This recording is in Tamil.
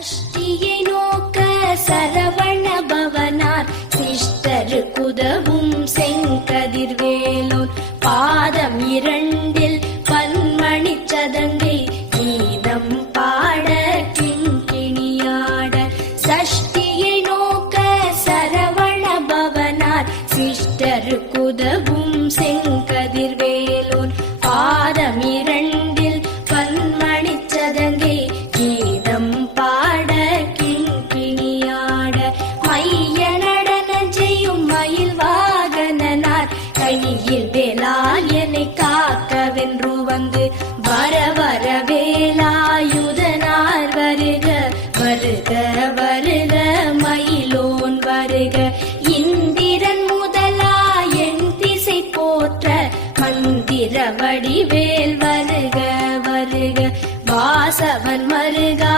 சஷ்டியை நோக்க சரவண பவனார் சிஷ்டருக்குதவும் செங்கதிர்வேலோன் பாதம் இரண்டில் பன்மணி சதங்கை கீதம் பாட கிண்கிணியாட. சஷ்டியை நோக்க சரவண பவனார் சிஷ்டருக்குதவும் செங்கதிர்வேலோன் பாதம் இரண்டில் பன்மணி சதங்கை கீதம் பாட கிண்கிணியாட. மைய நடன செய்யும் மயில் வாகனனார் கையில் வேலால் என்னை காக்கவென்று வந்து வர வர வேலாயுதனார் வருக வருக வருக மயிலோன் வருக. இந்திரன் முதலா என் திசை போற்ற மந்திர வடிவேல் வருக வருக. வாசவன் மருகா